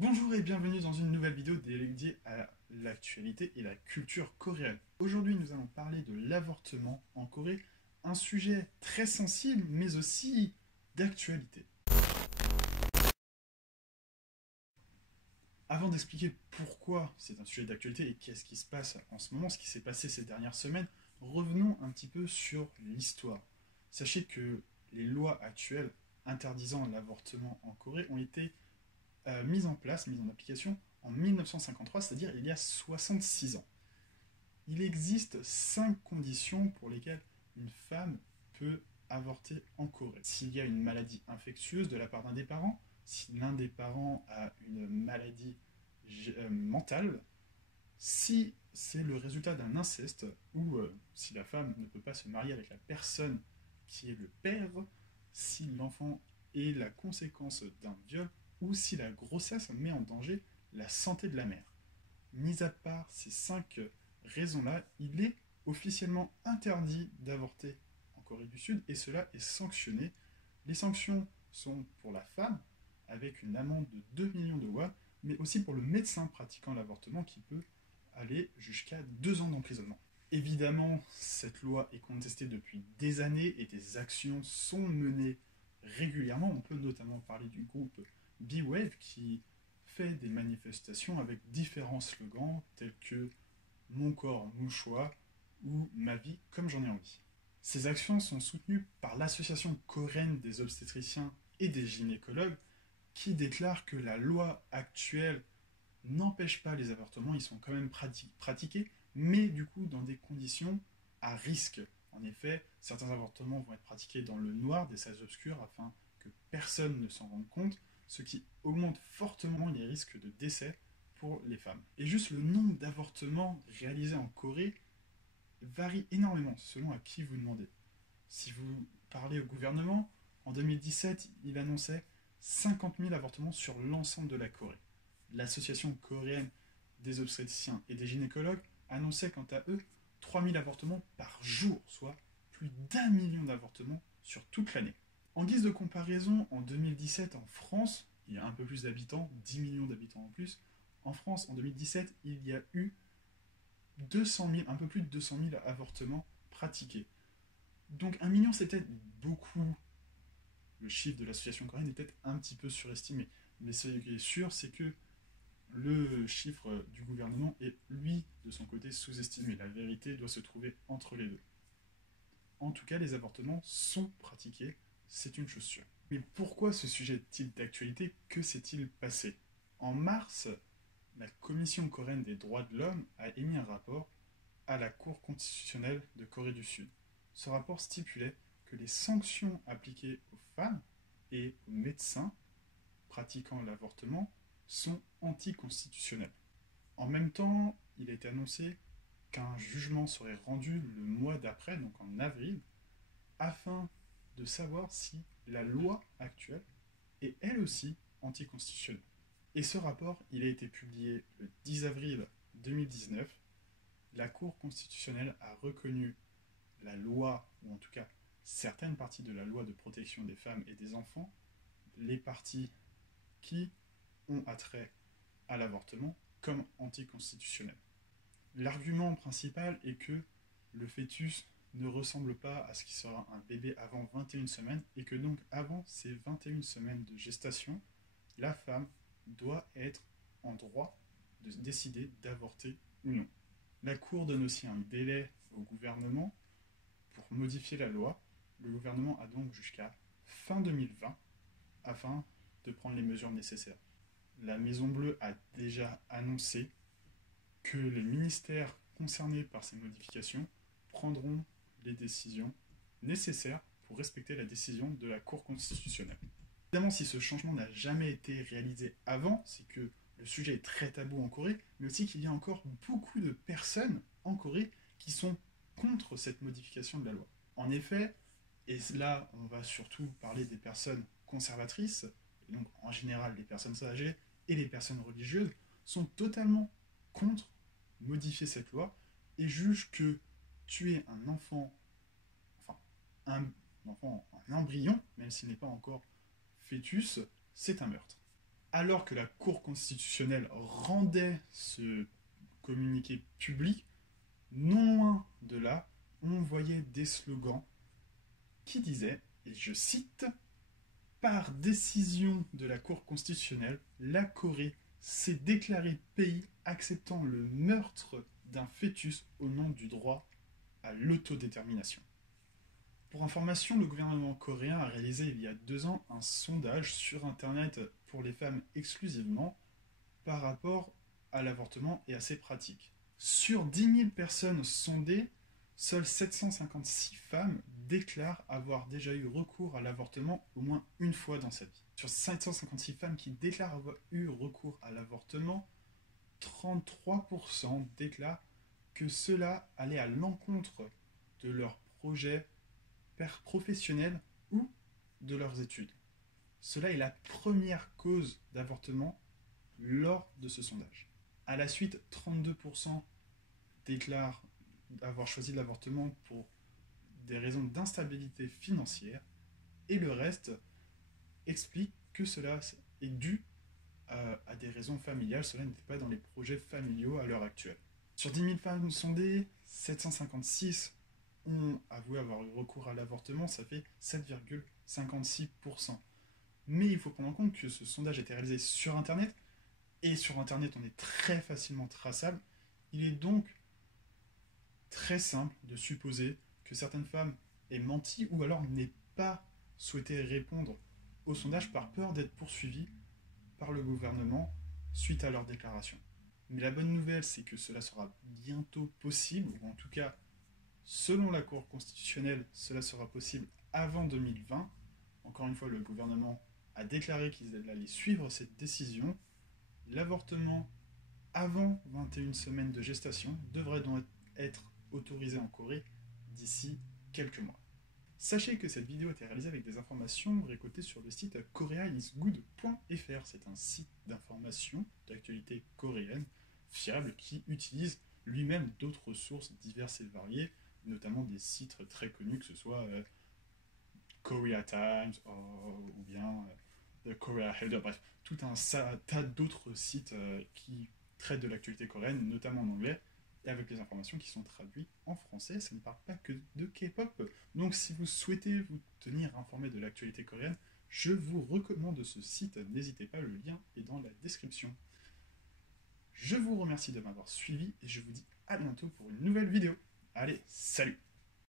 Bonjour et bienvenue dans une nouvelle vidéo dédiée à l'actualité et la culture coréenne. Aujourd'hui, nous allons parler de l'avortement en Corée, un sujet très sensible mais aussi d'actualité. Avant d'expliquer pourquoi c'est un sujet d'actualité et qu'est-ce qui se passe en ce moment, ce qui s'est passé ces dernières semaines, revenons un petit peu sur l'histoire. Sachez que les lois actuelles interdisant l'avortement en Corée ont été mise en place, mise en application en 1953, c'est-à-dire il y a 66 ans. Il existe 5 conditions pour lesquelles une femme peut avorter en Corée. S'il y a une maladie infectieuse de la part d'un des parents, si l'un des parents a une maladie mentale, si c'est le résultat d'un inceste, ou si la femme ne peut pas se marier avec la personne qui est le père, si l'enfant est la conséquence d'un viol, ou si la grossesse met en danger la santé de la mère. Mis à part ces 5 raisons-là, il est officiellement interdit d'avorter en Corée du Sud et cela est sanctionné. Les sanctions sont pour la femme avec une amende de 2 millions de won, mais aussi pour le médecin pratiquant l'avortement qui peut aller jusqu'à 2 ans d'emprisonnement. Évidemment, cette loi est contestée depuis des années et des actions sont menées régulièrement. On peut notamment parler du groupe B-Wave qui fait des manifestations avec différents slogans tels que Mon corps, mon choix ou Ma vie comme j'en ai envie. Ces actions sont soutenues par l'Association coréenne des obstétriciens et des gynécologues qui déclare que la loi actuelle n'empêche pas les avortements, ils sont quand même pratiqués, mais du coup dans des conditions à risque. En effet, certains avortements vont être pratiqués dans le noir, des salles obscures, afin que personne ne s'en rende compte, ce qui augmente fortement les risques de décès pour les femmes. Et juste le nombre d'avortements réalisés en Corée varie énormément selon à qui vous demandez. Si vous parlez au gouvernement, en 2017, il annonçait 50 000 avortements sur l'ensemble de la Corée. L'Association coréenne des obstétriciens et des gynécologues annonçait quant à eux 3 000 avortements par jour, soit plus d'1 million d'avortements sur toute l'année. En guise de comparaison, en 2017, en France, il y a un peu plus d'habitants, 10 millions d'habitants en plus. En France, en 2017, il y a eu 200 000, un peu plus de 200 000 avortements pratiqués. Donc 1 million, c'est peut-être beaucoup. Le chiffre de l'association coréenne est peut-être un petit peu surestimé. Mais ce qui est sûr, c'est que le chiffre du gouvernement est, lui, de son côté, sous-estimé. La vérité doit se trouver entre les deux. En tout cas, les avortements sont pratiqués, c'est une chose sûre. Mais pourquoi ce sujet est-il d'actualité? Que s'est-il passé? En mars, la Commission coréenne des droits de l'homme a émis un rapport à la Cour constitutionnelle de Corée du Sud. Ce rapport stipulait que les sanctions appliquées aux femmes et aux médecins pratiquant l'avortement sont anticonstitutionnelles. En même temps, il a été annoncé qu'un jugement serait rendu le mois d'après, donc en avril, afin de savoir si la loi actuelle est elle aussi anticonstitutionnelle. Et ce rapport, il a été publié le 10 avril 2019. La Cour constitutionnelle a reconnu la loi, ou en tout cas certaines parties de la loi de protection des femmes et des enfants, les parties qui ont attrait à l'avortement, comme anticonstitutionnelles. L'argument principal est que le fœtus ne ressemble pas à ce qui sera un bébé avant 21 semaines et que donc avant ces 21 semaines de gestation, la femme doit être en droit de décider d'avorter ou non. La Cour donne aussi un délai au gouvernement pour modifier la loi. Le gouvernement a donc jusqu'à fin 2020 afin de prendre les mesures nécessaires. La Maison Bleue a déjà annoncé que les ministères concernés par ces modifications prendront les décisions nécessaires pour respecter la décision de la Cour constitutionnelle. Évidemment, si ce changement n'a jamais été réalisé avant, c'est que le sujet est très tabou en Corée, mais aussi qu'il y a encore beaucoup de personnes en Corée qui sont contre cette modification de la loi. En effet, et là on va surtout parler des personnes conservatrices, et donc en général les personnes âgées et les personnes religieuses, sont totalement contre modifier cette loi et jugent que tuer un enfant, enfin un embryon, même s'il n'est pas encore fœtus, c'est un meurtre. Alors que la Cour constitutionnelle rendait ce communiqué public, non loin de là, on voyait des slogans qui disaient, et je cite, par décision de la Cour constitutionnelle, la Corée s'est déclarée pays acceptant le meurtre d'un fœtus au nom du droit à l'autodétermination. Pour information, le gouvernement coréen a réalisé il y a 2 ans un sondage sur Internet pour les femmes exclusivement par rapport à l'avortement et à ses pratiques. Sur 10 000 personnes sondées, seules 756 femmes déclarent avoir déjà eu recours à l'avortement au moins une fois dans sa vie. Sur 756 femmes qui déclarent avoir eu recours à l'avortement, 33% déclarent que cela allait à l'encontre de leur projet professionnel ou de leurs études. Cela est la première cause d'avortement lors de ce sondage. À la suite, 32% déclarent avoir choisi l'avortement pour des raisons d'instabilité financière et le reste explique que cela est dû à des raisons familiales. Cela n'était pas dans les projets familiaux à l'heure actuelle. Sur 10 000 femmes sondées, 756 ont avoué avoir eu recours à l'avortement, ça fait 7,56%. Mais il faut prendre en compte que ce sondage a été réalisé sur Internet, et sur Internet on est très facilement traçable. Il est donc très simple de supposer que certaines femmes aient menti ou alors n'aient pas souhaité répondre au sondage par peur d'être poursuivies par le gouvernement suite à leur déclaration. Mais la bonne nouvelle, c'est que cela sera bientôt possible, ou en tout cas, selon la Cour constitutionnelle, cela sera possible avant 2020. Encore une fois, le gouvernement a déclaré qu'ils allaient suivre cette décision. L'avortement avant 21 semaines de gestation devrait donc être autorisé en Corée d'ici quelques mois. Sachez que cette vidéo a été réalisée avec des informations récoltées sur le site koreaisgood.fr. C'est un site d'information d'actualité coréenne fiable qui utilise lui-même d'autres sources diverses et variées, notamment des sites très connus, que ce soit Korea Times ou bien The Korea Herald, bref, tout un tas d'autres sites qui traitent de l'actualité coréenne, notamment en anglais, et avec des informations qui sont traduites en français. Ça ne parle pas que de K-pop. Donc si vous souhaitez vous tenir informé de l'actualité coréenne, je vous recommande ce site. N'hésitez pas, le lien est dans la description. Je vous remercie de m'avoir suivi et je vous dis à bientôt pour une nouvelle vidéo. Allez, salut!